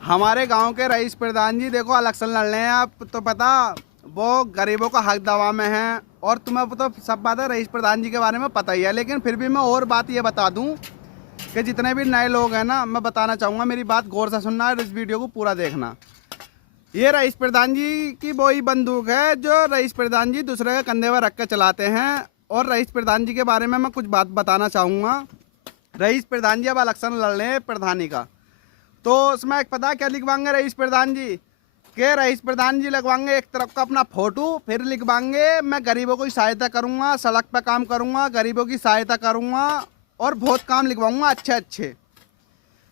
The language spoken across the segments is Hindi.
हमारे गांव के रईस प्रधान जी देखो इलेक्शन लड़ रहे हैं। आप तो पता वो गरीबों का हक दवा में है, और तुम्हें तो सब बात है रईस प्रधान जी के बारे में पता ही है। लेकिन फिर भी मैं और बात ये बता दूं कि जितने भी नए लोग हैं ना, मैं बताना चाहूँगा, मेरी बात गौर से सुनना और इस वीडियो को पूरा देखना। ये रईस प्रधान जी की वही बंदूक है जो रईस प्रधान जी दूसरे के कंधे पर रख कर चलाते हैं। और रईस प्रधान जी के बारे में मैं कुछ बात बताना चाहूँगा। रईस प्रधान जी अब इलेक्शन लड़ रहे हैं प्रधानी का, तो उसमें एक पता क्या लिखवाएंगे रईस प्रधान जी के रईस प्रधान जी लगवाएंगे एक तरफ का अपना फोटो, फिर लिखवाएंगे मैं गरीबों की सहायता करूंगा, सड़क पे काम करूंगा, गरीबों की सहायता करूंगा और बहुत काम लिखवाऊंगा अच्छे अच्छे।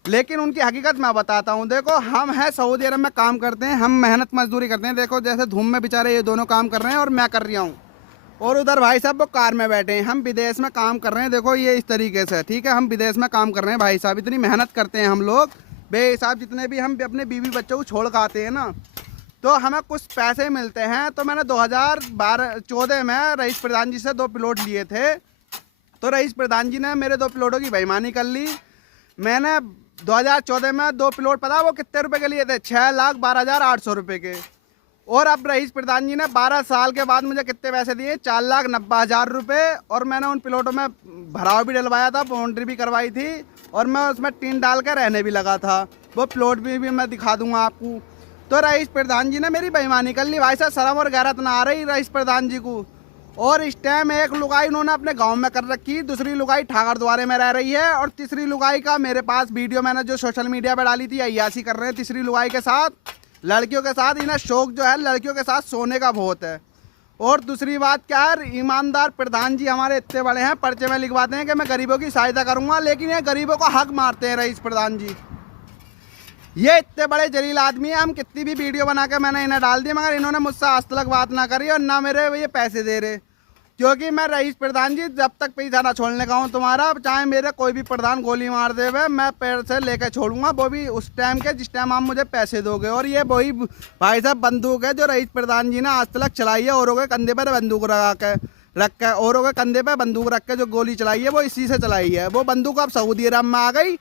लेकिन उनकी हकीकत मैं बताता हूँ। देखो हम हैं सऊदी अरब में काम करते हैं, हम मेहनत मजदूरी करते हैं। देखो जैसे धूम में बेचारे ये दोनों काम कर रहे हैं और मैं कर रहा हूँ, और उधर भाई साहब वो कार में बैठे हैं। हम विदेश में काम कर रहे हैं। देखो ये इस तरीके से, ठीक है, हम विदेश में काम कर रहे हैं भाई साहब, इतनी मेहनत करते हैं हम लोग बेहिसाब। जितने भी हम अपने बीवी बच्चों को छोड़ कर आते हैं ना, तो हमें कुछ पैसे मिलते हैं। तो मैंने 2014 में रईस प्रधान जी से 2 प्लॉट लिए थे, तो रईस प्रधान जी ने मेरे 2 प्लॉटों की बेईमानी कर ली। मैंने 2014 में 2 प्लॉट पता वो कितने रुपए के लिए थे? 6,12,800 रुपये के। और अब रईस प्रधान जी ने 12 साल के बाद मुझे कितने पैसे दिए? 4,90,000 रुपये। और मैंने उन प्लॉटों में भराव भी डलवाया था, बाउंड्री भी करवाई थी, और मैं उसमें टीन डाल कर रहने भी लगा था। वो प्लॉट भी मैं दिखा दूंगा आपको। तो रईस प्रधान जी ने मेरी बेईमानी कर ली। भाई साहब शर्म और गैरत ना आ रही रईस प्रधान जी को। और इस टाइम एक लुगाई उन्होंने अपने गांव में कर रखी, दूसरी लुगाई ठाकर द्वारे में रह रही है, और तीसरी लुगाई का मेरे पास वीडियो मैंने जो सोशल मीडिया पर डाली थी, अय्यासी कर रहे हैं तीसरी लुगाई के साथ, लड़कियों के साथ। इन्हें शौक जो है लड़कियों के साथ सोने का बहुत है। और दूसरी बात क्या है, ईमानदार प्रधान जी हमारे इतने बड़े हैं, पर्चे में लिखवाते हैं कि मैं गरीबों की सहायता करूंगा, लेकिन ये गरीबों का हक मारते हैं रईस प्रधान जी। ये इतने बड़े जलील आदमी है, हम कितनी भी वीडियो बना के मैंने इन्हें डाल दी, मगर इन्होंने मुझसे आज तक बात ना करी और ना मेरे ये पैसे दे रहे। क्योंकि मैं रईस प्रधान जी जब तक पैसा ना छोड़ने का हूँ तुम्हारा, चाहे मेरे कोई भी प्रधान गोली मार दे, मैं पैर से लेकर छोड़ूंगा, वो भी उस टाइम के जिस टाइम आप मुझे पैसे दोगे। और ये वही भाई साहब बंदूक है जो रईस प्रधान जी ने आज तक चलाई है, औरों के कंधे पर बंदूक रख के औरों के कंधे पर बंदूक रख के जो गोली चलाई है वो इसी से चलाई है। वो बंदूक अब सऊदी अरब में आ गई,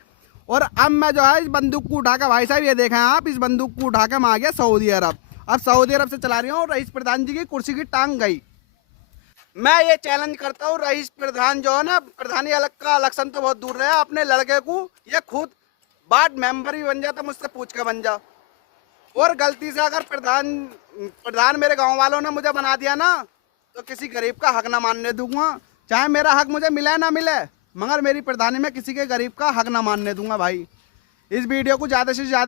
और अब मैं जो है इस बंदूक को उठा के, भाई साहब ये देखें आप, इस बंदूक को उठा के मैं आ गया सऊदी अरब। अब सऊदी अरब से चला रही हूँ, रईस प्रधान जी की कुर्सी की टांग गई। मैं ये चैलेंज करता हूँ रईस प्रधान जो है ना, प्रधानी अलग का इलेक्शन तो बहुत दूर रहा, अपने लड़के को ये खुद वार्ड मेंबर ही बन जा, तो मुझसे पूछ के बन जा। और गलती से अगर प्रधान मेरे गांव वालों ने मुझे बना दिया ना, तो किसी गरीब का हक ना मानने दूंगा। चाहे मेरा हक मुझे मिले ना मिले, मगर मेरी प्रधानी में किसी के गरीब का हक ना मानने दूंगा भाई। इस वीडियो को ज़्यादा से ज़्यादा